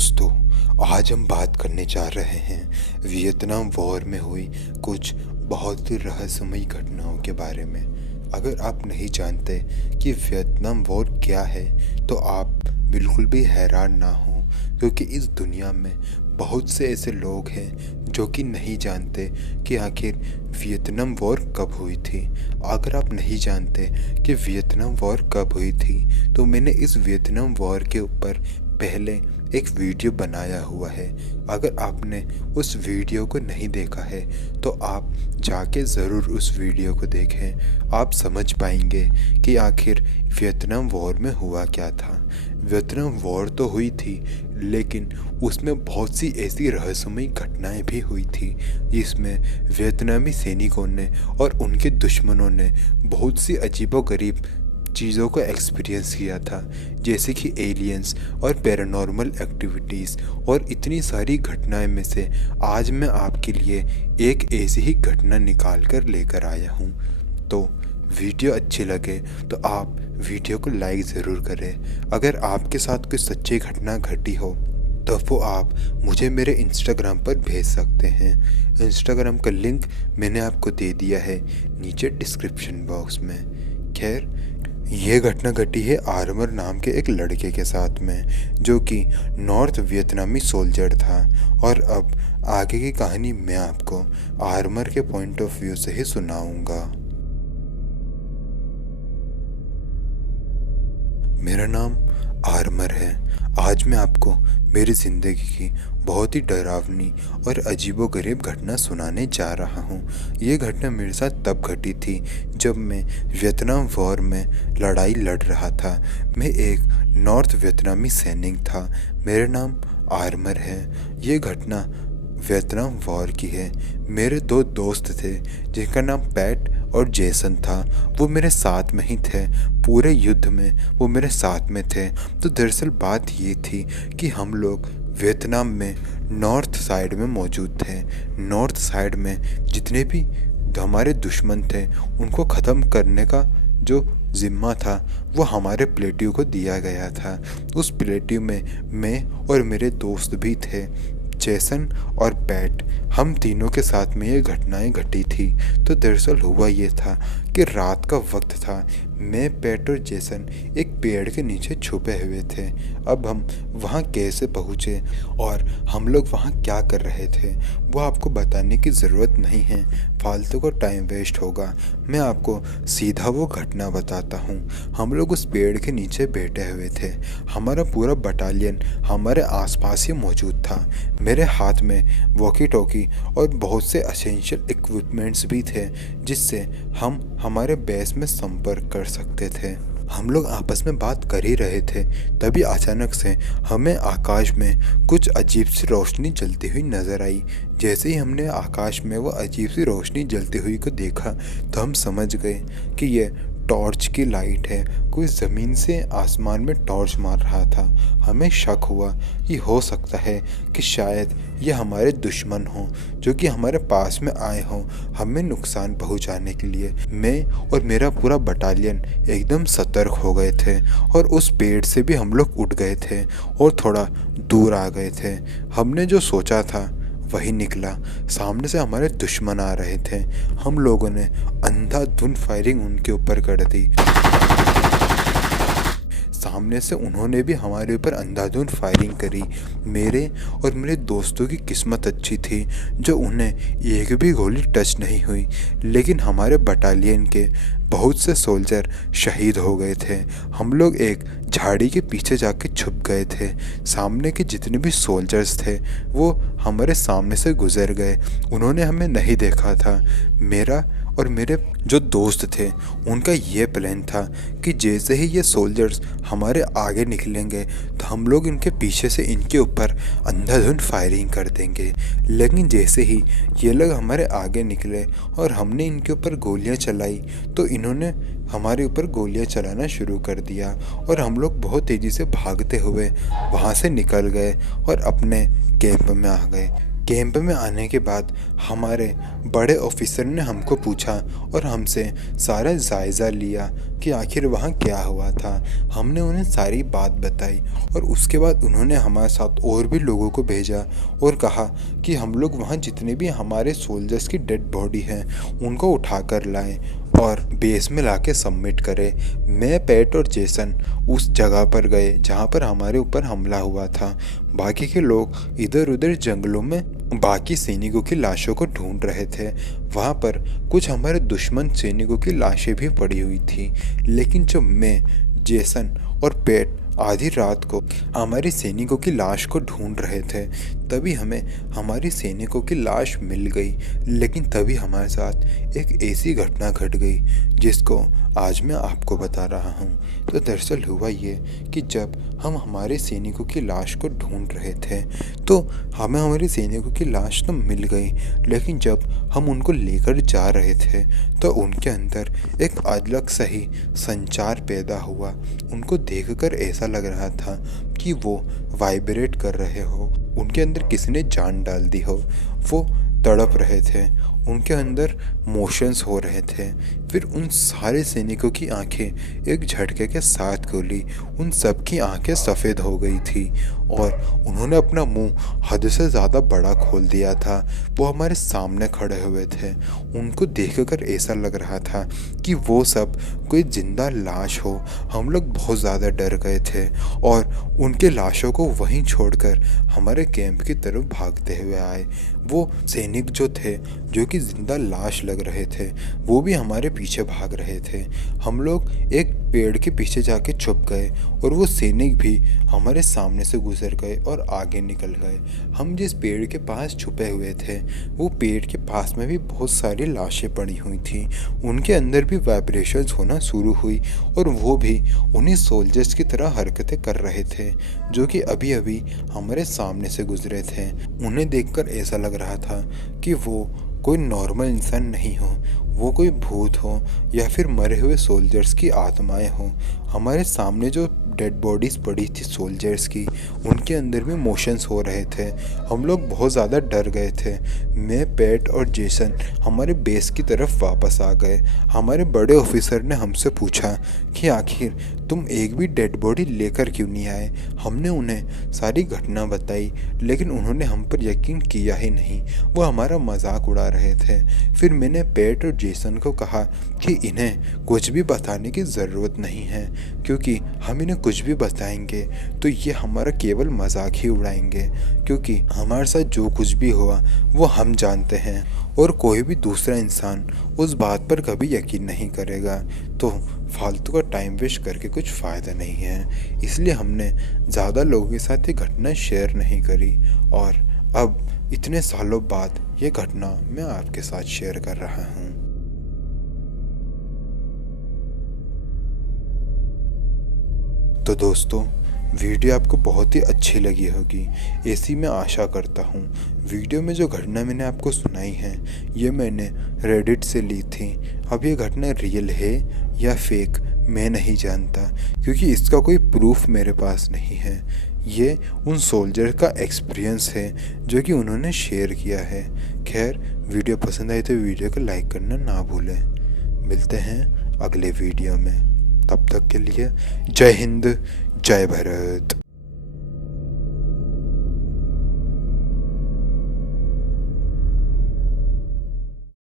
दोस्तों, आज हम बात करने जा रहे हैं वियतनाम वॉर में हुई कुछ बहुत ही रहस्यमयी घटनाओं के बारे में। अगर आप नहीं जानते कि वियतनाम वॉर क्या है तो आप बिल्कुल भी हैरान ना हो, क्योंकि इस दुनिया में बहुत से ऐसे लोग हैं जो कि नहीं जानते कि आखिर वियतनाम वॉर कब हुई थी। अगर आप नहीं जानते कि वियतनाम वॉर कब हुई थी तो मैंने इस वियतनाम वॉर के ऊपर पहले एक वीडियो बनाया हुआ है। अगर आपने उस वीडियो को नहीं देखा है तो आप जाके ज़रूर उस वीडियो को देखें। आप समझ पाएंगे कि आखिर वियतनाम वॉर में हुआ क्या था। वियतनाम वॉर तो हुई थी, लेकिन उसमें बहुत सी ऐसी रहस्यमयी घटनाएं भी हुई थी जिसमें वियतनामी सैनिकों ने और उनके दुश्मनों ने बहुत सी अजीबोगरीब चीज़ों को एक्सपीरियंस किया था, जैसे कि एलियंस और पैरानॉर्मल एक्टिविटीज़ और इतनी सारी घटनाएं में से आज मैं आपके लिए एक ऐसी ही घटना निकाल कर लेकर आया हूँ। तो वीडियो अच्छी लगे तो आप वीडियो को लाइक ज़रूर करें। अगर आपके साथ कोई सच्ची घटना घटी हो तो वो आप मुझे मेरे इंस्टाग्राम पर भेज सकते हैं। इंस्टाग्राम का लिंक मैंने आपको दे दिया है नीचे डिस्क्रिप्शन बॉक्स में। खैर, ये घटना घटी है आर्मर नाम के एक लड़के के साथ में, जो कि नॉर्थ वियतनामी सोल्जर था। और अब आगे की कहानी मैं आपको आर्मर के पॉइंट ऑफ व्यू से ही सुनाऊंगा। मेरा नाम आर्मर है। आज मैं आपको मेरी ज़िंदगी की बहुत ही डरावनी और अजीबोगरीब घटना सुनाने जा रहा हूँ। ये घटना मेरे साथ तब घटी थी जब मैं वियतनाम वॉर में लड़ाई लड़ रहा था। मैं एक नॉर्थ वियतनामी सैनिक था। मेरा नाम आर्मर है। ये घटना वियतनाम वॉर की है। मेरे दो दोस्त थे जिनका नाम पैट और जेसन था। वो मेरे साथ में ही थे, पूरे युद्ध में वो मेरे साथ में थे। तो दरअसल बात ये थी कि हम लोग वियतनाम में नॉर्थ साइड में मौजूद थे। नॉर्थ साइड में जितने भी हमारे दुश्मन थे उनको ख़त्म करने का जो ज़िम्मा था वो हमारे प्लेटियों को दिया गया था। उस प्लेटियों में मैं और मेरे दोस्त भी थे, जेसन और पैट। हम तीनों के साथ में ये घटनाएं घटी थी। तो दरअसल हुआ ये था कि रात का वक्त था। मैं, पैट और जेसन एक पेड़ के नीचे छुपे हुए थे। अब हम वहाँ कैसे पहुँचे और हम लोग वहाँ क्या कर रहे थे वो आपको बताने की ज़रूरत नहीं है, फालतू का टाइम वेस्ट होगा। मैं आपको सीधा वो घटना बताता हूँ। हम लोग उस पेड़ के नीचे बैठे हुए थे। हमारा पूरा बटालियन हमारे आसपास ही मौजूद था। मेरे हाथ में वॉकी टॉकी और बहुत से एसेंशियल इक्विपमेंट्स भी थे जिससे हम हमारे बेस में संपर्क कर सकते थे। हम लोग आपस में बात कर ही रहे थे, तभी अचानक से हमें आकाश में कुछ अजीब सी रोशनी जलती हुई नज़र आई। जैसे ही हमने आकाश में वो अजीब सी रोशनी जलती हुई को देखा तो हम समझ गए कि ये टॉर्च की लाइट है। कोई ज़मीन से आसमान में टॉर्च मार रहा था। हमें शक हुआ कि हो सकता है कि शायद ये हमारे दुश्मन हों जो कि हमारे पास में आए हों हमें नुकसान पहुंचाने के लिए। मैं और मेरा पूरा बटालियन एकदम सतर्क हो गए थे और उस पेड़ से भी हम लोग उठ गए थे और थोड़ा दूर आ गए थे। हमने जो सोचा था वही निकला। सामने से हमारे दुश्मन आ रहे थे। हम लोगों ने अंधाधुंध फायरिंग उनके ऊपर कर दी। सामने से उन्होंने भी हमारे ऊपर अंधाधुंध फायरिंग करी। मेरे और मेरे दोस्तों की किस्मत अच्छी थी जो उन्हें एक भी गोली टच नहीं हुई, लेकिन हमारे बटालियन के बहुत से सोल्जर शहीद हो गए थे। हम लोग एक झाड़ी के पीछे जाके छुप गए थे। सामने के जितने भी सोल्जर्स थे वो हमारे सामने से गुजर गए, उन्होंने हमें नहीं देखा था। मेरा और मेरे जो दोस्त थे उनका ये प्लान था कि जैसे ही ये सोल्जर्स हमारे आगे निकलेंगे तो हम लोग इनके पीछे से इनके ऊपर अंधाधुंध फायरिंग कर देंगे। लेकिन जैसे ही ये लोग हमारे आगे निकले और हमने इनके ऊपर गोलियां चलाई तो इन्होंने हमारे ऊपर गोलियां चलाना शुरू कर दिया और हम लोग बहुत तेज़ी से भागते हुए वहाँ से निकल गए और अपने कैंप में आ गए। कैंप में आने के बाद हमारे बड़े ऑफिसर ने हमको पूछा और हमसे सारा जायज़ा लिया कि आखिर वहाँ क्या हुआ था। हमने उन्हें सारी बात बताई और उसके बाद उन्होंने हमारे साथ और भी लोगों को भेजा और कहा कि हम लोग वहाँ जितने भी हमारे सोल्जर्स की डेड बॉडी हैं उनको उठा कर लाएं और बेस में लाके सबमिट करें। मैं, पैट और जेसन उस जगह पर गए जहाँ पर हमारे ऊपर हमला हुआ था। बाकी के लोग इधर उधर जंगलों में बाकी सैनिकों की लाशों को ढूंढ रहे थे। वहाँ पर कुछ हमारे दुश्मन सैनिकों की लाशें भी पड़ी हुई थी। लेकिन जब मैं, जेसन और पैट आधी रात को हमारे सैनिकों की लाश को ढूंढ रहे थे तभी हमें हमारी सैनिकों की लाश मिल गई। लेकिन तभी हमारे साथ एक ऐसी घटना घट गई जिसको आज मैं आपको बता रहा हूँ। तो दरअसल हुआ ये कि जब हम हमारे सैनिकों की लाश को ढूंढ रहे थे तो हमें हमारे सैनिकों की लाश तो मिल गई, लेकिन जब हम उनको लेकर जा रहे थे तो उनके अंदर एक अलग सा ही संचार पैदा हुआ। उनको देखकर ऐसा लग रहा था कि वो वाइब्रेट कर रहे हो, उनके अंदर किसी ने जान डाल दी हो। वो तड़प रहे थे, उनके अंदर मोशंस हो रहे थे। फिर उन सारे सैनिकों की आंखें एक झटके के साथ खुली। उन सब की आंखें सफ़ेद हो गई थी और उन्होंने अपना मुंह हद से ज़्यादा बड़ा खोल दिया था। वो हमारे सामने खड़े हुए थे। उनको देखकर ऐसा लग रहा था कि वो सब कोई जिंदा लाश हो। हम लोग बहुत ज़्यादा डर गए थे और उनके लाशों को वहीं छोड़कर हमारे कैंप की तरफ भागते हुए आए। वो सैनिक जो थे, जो कि जिंदा लाश लग रहे थे, वो भी हमारे पीछे भाग रहे थे। हम लोग एक पेड़ के पीछे जाके छुप गए और वो सैनिक भी हमारे सामने से गुजर गए और आगे निकल गए। हम जिस पेड़ के पास छुपे हुए थे वो पेड़ के पास में भी बहुत सारी लाशें पड़ी हुई थी। उनके अंदर भी वाइब्रेशंस होना शुरू हुई और वो भी उन्हीं सोल्जर्स की तरह हरकतें कर रहे थे जो कि अभी अभी हमारे सामने से गुजरे थे। उन्हें देखकर ऐसा लग रहा था कि वो कोई नॉर्मल इंसान नहीं हो, वो कोई भूत हो या फिर मरे हुए सोल्जर्स की आत्माएं हों। हमारे सामने जो डेड बॉडीज़ पड़ी थी सोल्जर्स की, उनके अंदर भी मोशंस हो रहे थे। हम लोग बहुत ज़्यादा डर गए थे। मैं, पैट और जेसन हमारे बेस की तरफ वापस आ गए। हमारे बड़े ऑफिसर ने हमसे पूछा कि आखिर तुम एक भी डेड बॉडी लेकर क्यों नहीं आए। हमने उन्हें सारी घटना बताई लेकिन उन्होंने हम पर यकीन किया ही नहीं। वो हमारा मजाक उड़ा रहे थे। फिर मैंने पैट और जेसन को कहा कि इन्हें कुछ भी बताने की ज़रूरत नहीं है, क्योंकि हम इन्हें कुछ भी बताएंगे तो ये हमारा केवल मजाक ही उड़ाएंगे, क्योंकि हमारे साथ जो कुछ भी हुआ वो हम जानते हैं और कोई भी दूसरा इंसान उस बात पर कभी यकीन नहीं करेगा। तो फालतू का टाइम वेस्ट करके कुछ फ़ायदा नहीं है, इसलिए हमने ज़्यादा लोगों के साथ ये घटना शेयर नहीं करी। और अब इतने सालों बाद ये घटना मैं आपके साथ शेयर कर रहा हूँ। तो दोस्तों, वीडियो आपको बहुत ही अच्छी लगी होगी, ऐसी मैं आशा करता हूँ। वीडियो में जो घटना मैंने आपको सुनाई है ये मैंने रेडिट से ली थी। अब ये घटना रियल है या फेक मैं नहीं जानता, क्योंकि इसका कोई प्रूफ मेरे पास नहीं है। ये उन सोल्जर का एक्सपीरियंस है जो कि उन्होंने शेयर किया है। खैर, वीडियो पसंद आई तो वीडियो को लाइक करना ना भूलें। मिलते हैं अगले वीडियो में, तब तक के लिए जय हिंद, जय भारत।